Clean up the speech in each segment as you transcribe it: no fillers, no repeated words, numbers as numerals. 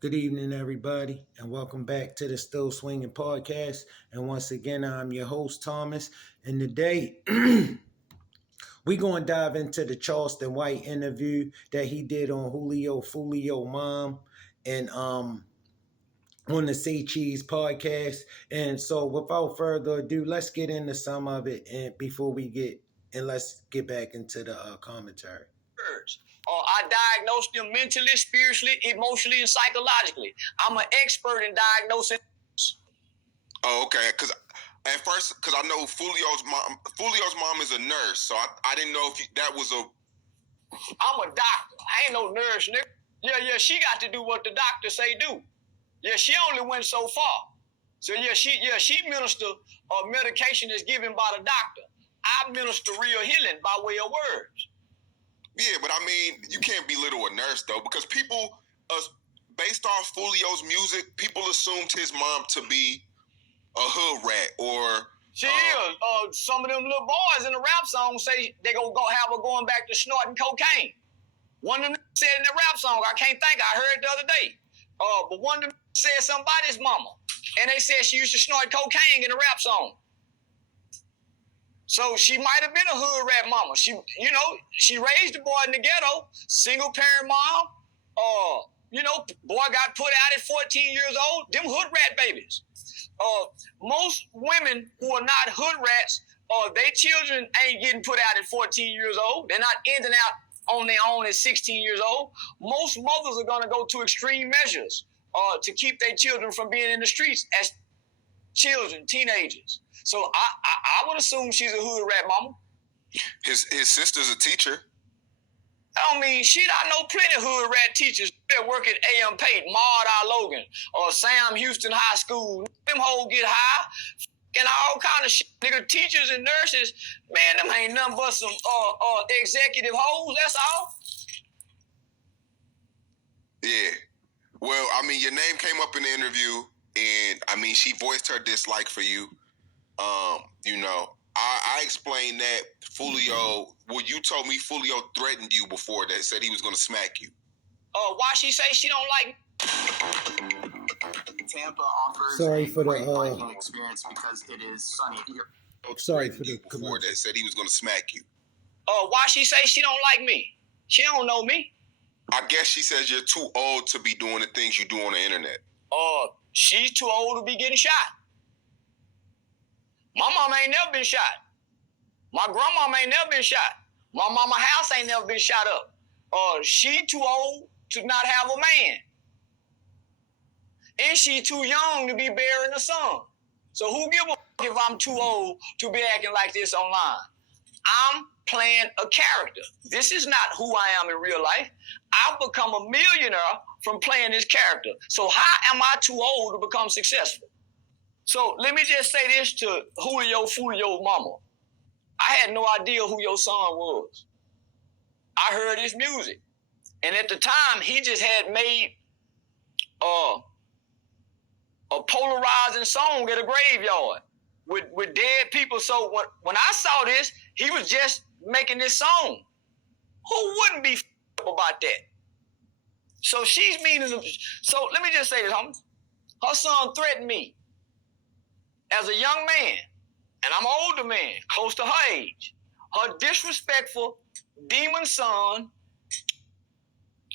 Good evening, everybody, and welcome back to the Still Swinging Podcast. And once again, I'm your host, Thomas. And today, we're going to dive into the Charleston White interview that he did on Julio, Foolio Mom, and on the Say Cheese podcast. And so, without further ado, let's get into some of it, and let's get back into the commentary. I diagnose them mentally, spiritually, emotionally, and psychologically. I'm an expert in diagnosing. Oh, okay. Because at first, because I know Fulio's mom is a nurse, so I didn't know if that was a. I'm a doctor. I ain't no nurse, nigga. Yeah. She got to do what the doctor say do. Yeah, she only went so far. So she minister medication is given by the doctor. I minister real healing by way of words. Yeah, but I mean, you can't belittle a nurse though, because people, based off Fulio's music, people assumed his mom to be a hood rat or. She is. Some of them little boys in the rap song say they go have her going back to snorting cocaine. One of them said in the rap song, I can't think, I heard it the other day. But one of them said something about his mama. And they said she used to snort cocaine in the rap song. So she might have been a hood rat mama. She raised the boy in the ghetto, single parent mom. Boy got put out at 14 years old. Them hood rat babies. Most women who are not hood rats, their children ain't getting put out at 14 years old. They're not ending out on their own at 16 years old. Most mothers are going to go to extreme measures to keep their children from being in the streets as children, teenagers. So I would assume she's a hood rat mama. His sister's a teacher. I don't mean shit. I know plenty of hood rat teachers that work at A.M. Pate, Maud R. Logan, or Sam Houston High School. Them hoes get high and all kind of shit. Nigga, teachers and nurses, man, them ain't nothing but some executive hoes. That's all. Yeah. Well, I mean, your name came up in the interview, and I mean, she voiced her dislike for you. I explained that Foolio. Well, you told me Foolio threatened you before that, said he was going to smack you. Why she say she don't like? Tampa offers Sorry a for the, great biking experience because it is sunny here. Sorry for the before that said he was going to smack you. Why she say she don't like me? She don't know me. I guess she says you're too old to be doing the things you do on the internet. She's too old to be getting shot. My mama ain't never been shot. My grandmama ain't never been shot. My mama house ain't never been shot up. She too old to not have a man. And she too young to be bearing a son. So who give a fuck if I'm too old to be acting like this online? I'm playing a character. This is not who I am in real life. I've become a millionaire from playing this character. So how am I too old to become successful? So let me just say this to Julio, Foolio's mama. I had no idea who your son was. I heard his music. And at the time, he just had made a polarizing song at a graveyard with dead people. So when I saw this, he was just making this song. Who wouldn't be about that? So she's meaning. So let me just say this, homie. Her son threatened me as a young man, and I'm an older man, close to her age. Her disrespectful demon son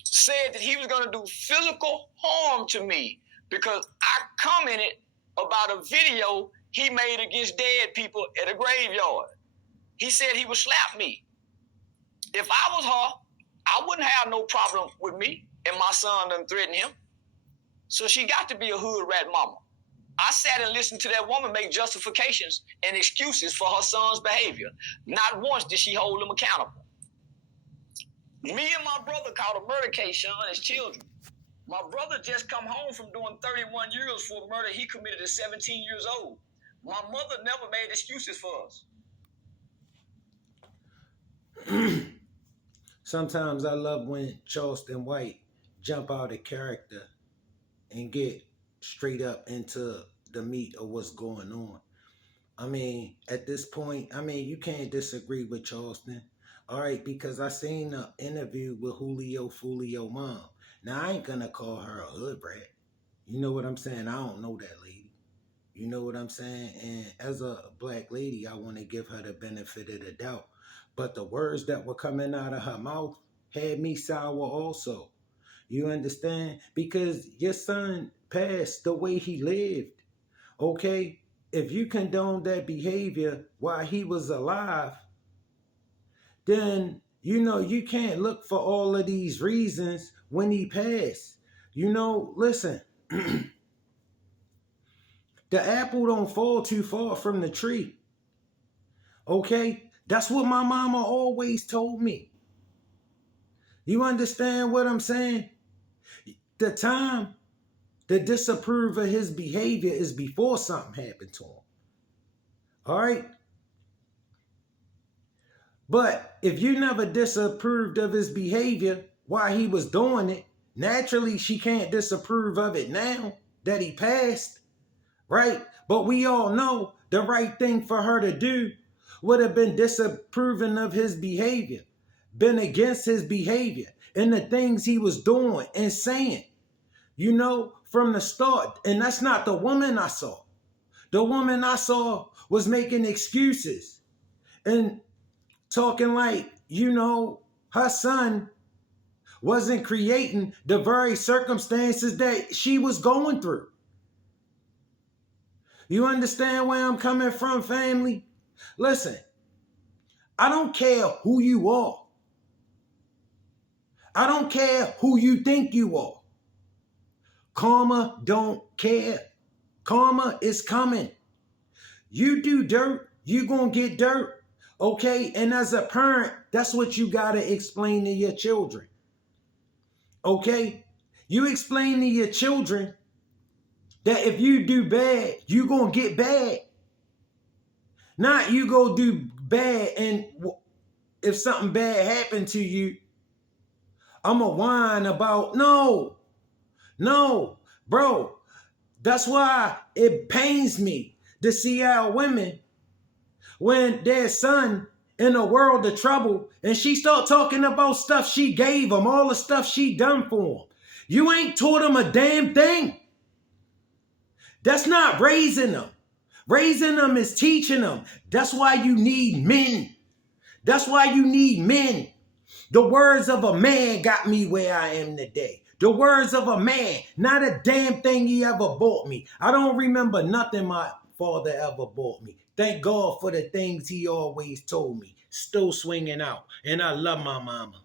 said that he was going to do physical harm to me because I commented about a video he made against dead people at a graveyard. He said he would slap me. If I was her, I wouldn't have no problem with me and my son done threatened him. So she got to be a hood rat mama. I sat and listened to that woman make justifications and excuses for her son's behavior. Not once did she hold him accountable. Me and my brother caught a murder case, Sean, as children. My brother just come home from doing 31 years for a murder he committed at 17 years old. My mother never made excuses for us. Sometimes I love when Charleston White jump out of character and get straight up into the meat of what's going on. I mean, at this point, you can't disagree with Charleston. All right, because I seen an interview with Julio Mom. Now, I ain't gonna call her a hood rat. You know what I'm saying? I don't know that lady. You know what I'm saying? And as a black lady, I want to give her the benefit of the doubt. But the words that were coming out of her mouth had me sour also. You understand? Because your son passed the way he lived. Okay? If you condone that behavior while he was alive, then, you can't look for all of these reasons when he passed. Listen, the apple don't fall too far from the tree. Okay? That's what my mama always told me. You understand what I'm saying? The time to disapprove of his behavior is before something happened to him. All right? But if you never disapproved of his behavior while he was doing it, naturally she can't disapprove of it now that he passed, right? But we all know the right thing for her to do would have been disapproving of his behavior, been against his behavior and the things he was doing and saying, from the start. And that's not the woman I saw. The woman I saw was making excuses and talking like, her son wasn't creating the very circumstances that she was going through. You understand where I'm coming from, family? Listen, I don't care who you are. I don't care who you think you are. Karma don't care. Karma is coming. You do dirt, you gonna get dirt. Okay? And as a parent, that's what you gotta explain to your children. Okay? You explain to your children that if you do bad, you gonna get bad. Not you go do bad and if something bad happened to you, I'ma whine about, no, bro. That's why it pains me to see our women when their son in a world of trouble and she start talking about stuff she gave him, all the stuff she done for him. You ain't taught him a damn thing. That's not raising them. Raising them is teaching them. That's why you need men. That's why you need men. The words of a man got me where I am today. The words of a man, not a damn thing he ever bought me. I don't remember nothing my father ever bought me. Thank God for the things he always told me. Still swinging out. And I love my mama.